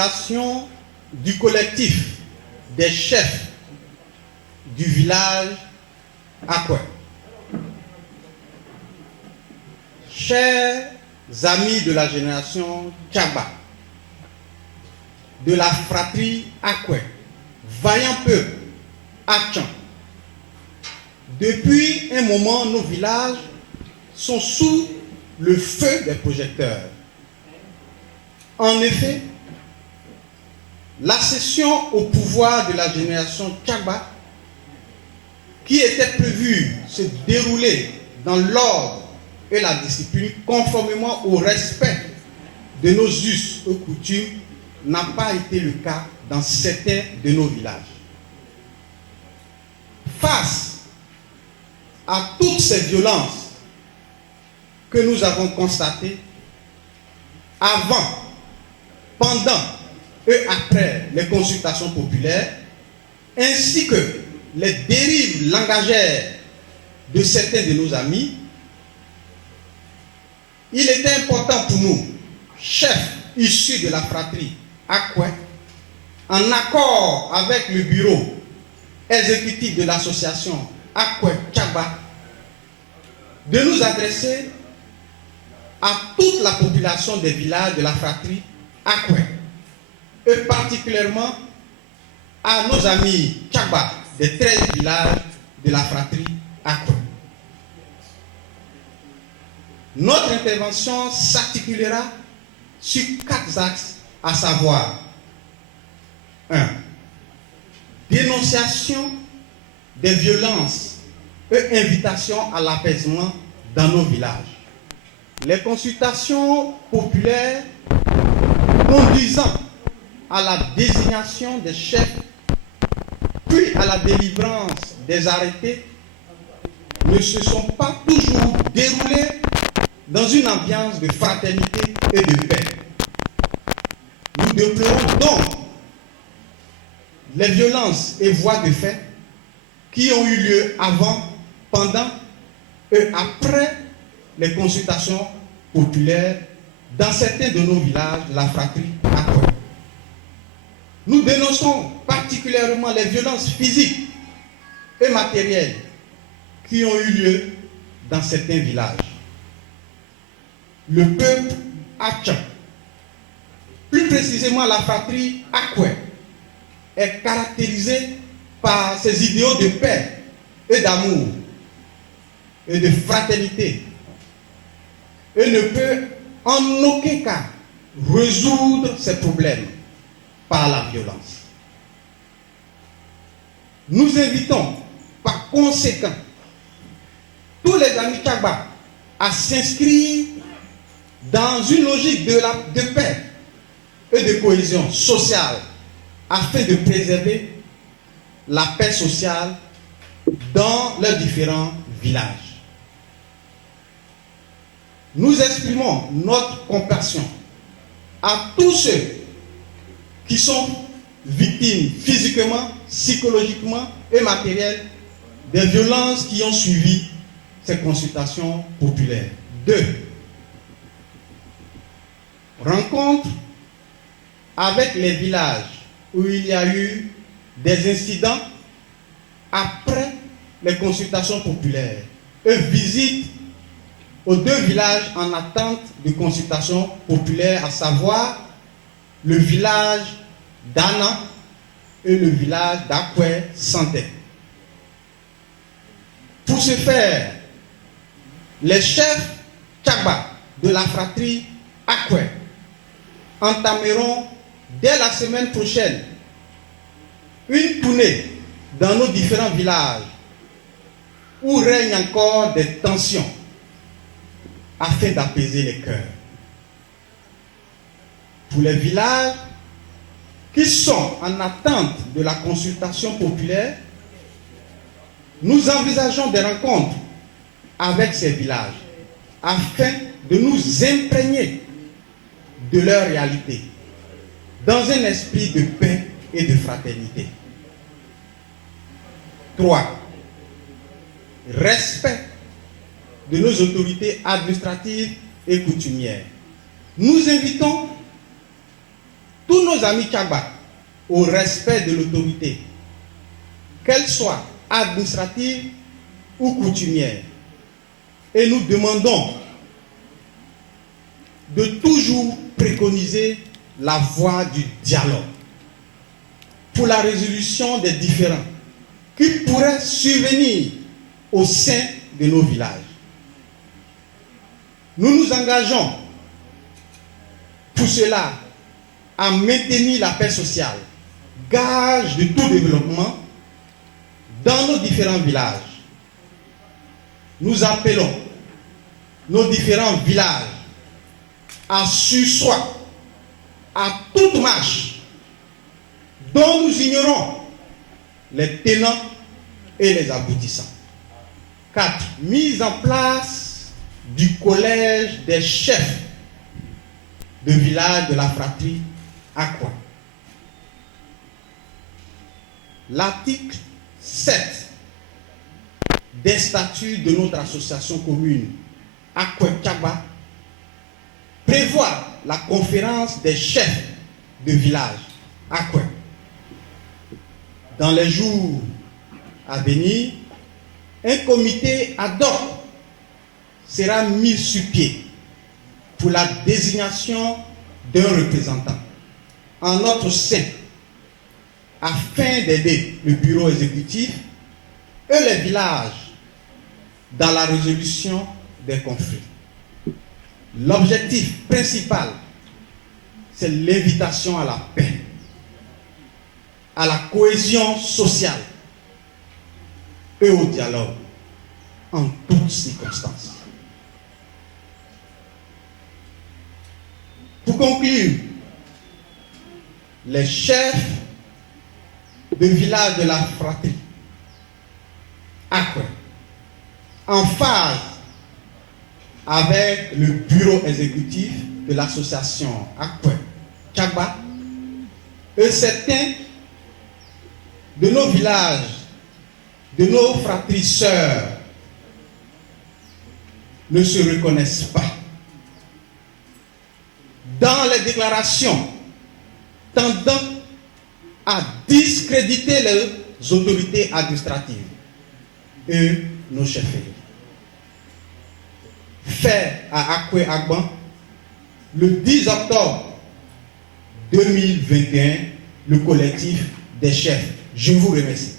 déclaration du collectif des chefs du village Akwe. Chers amis de la génération Tchaba, de la fratrie Akwe, vaillant peuple Achan, depuis un moment, nos villages sont sous le feu des projecteurs. En effet, l'accession au pouvoir de la génération Tchaba, qui était prévue se dérouler dans l'ordre et la discipline conformément au respect de nos us et coutumes, n'a pas été le cas dans certains de nos villages. Face à toutes ces violences que nous avons constatées avant, pendant et après les consultations populaires, ainsi que les dérives langagières de certains de nos amis, il était important pour nous, chefs issus de la fratrie Akwe, en accord avec le bureau exécutif de l'association Akwe Tchaba, de nous adresser à toute la population des villages de la fratrie Akwe, et particulièrement à nos amis Tchaba des 13 villages de la fratrie Akwe. Notre intervention s'articulera sur 4 axes, à savoir 1. Dénonciation des violences et invitation à l'apaisement dans nos villages. Les consultations populaires conduisant à la désignation des chefs puis à la délivrance des arrêtés ne se sont pas toujours déroulées dans une ambiance de fraternité et de paix. Nous déplorons donc les violences et voies de fait qui ont eu lieu avant, pendant et après les consultations populaires dans certains de nos villages de la fratrie Akwe. Nous dénonçons particulièrement les violences physiques et matérielles qui ont eu lieu dans certains villages. Le peuple Achan, plus précisément la fratrie Akwe, est caractérisé par ses idéaux de paix et d'amour et de fraternité et ne peut en aucun cas résoudre ses problèmes par la violence. Nous invitons par conséquent tous les amis Tchaba à s'inscrire dans une logique de paix et de cohésion sociale afin de préserver la paix sociale dans leurs différents villages. Nous exprimons notre compassion à tous ceux qui sont victimes physiquement, psychologiquement et matérielles des violences qui ont suivi ces consultations populaires. 2. Rencontre avec les villages où il y a eu des incidents après les consultations populaires et visite aux 2 villages en attente de consultation populaire, à savoir le village d'Ana et le village d'Akwe Santé. Pour ce faire, les chefs Tchaba de la fratrie Akwe entameront dès la semaine prochaine une tournée dans nos différents villages où règnent encore des tensions afin d'apaiser les cœurs. Pour les villages qui sont en attente de la consultation populaire, nous envisageons des rencontres avec ces villages afin de nous imprégner de leur réalité dans un esprit de paix et de fraternité. 3. Respect de nos autorités administratives et coutumières. Nous invitons tous nos amis Tchagba au respect de l'autorité, qu'elle soit administrative ou coutumière. Et nous demandons de toujours préconiser la voie du dialogue pour la résolution des différends qui pourraient survenir au sein de nos villages. Nous nous engageons pour cela à maintenir la paix sociale, gage de tout développement dans nos différents villages. Nous appelons nos différents villages à surseoir à toute marche dont nous ignorons les tenants et les aboutissants. 4. Mise en place du collège des chefs de village de la fratrie Akwa. L'article 7 des statuts de notre association commune Akwa Tchagba prévoit la conférence des chefs de village Akwa. Dans les jours à venir, un comité ad hoc sera mis sur pied pour la désignation d'un représentant en notre sein afin d'aider le bureau exécutif et les villages dans la résolution des conflits. L'objectif principal, c'est l'invitation à la paix, à la cohésion sociale et au dialogue en toutes circonstances. Pour conclure, les chefs de village de la fratrie Akwa, en phase avec le bureau exécutif de l'association Akwa Tchagba et certains de nos villages, de nos fratries sœurs ne se reconnaissent pas dans les déclarations tendant à discréditer les autorités administratives et nos chefs. Fait à Akwa Agban le 10 octobre 2021, le collectif des chefs. Je vous remercie.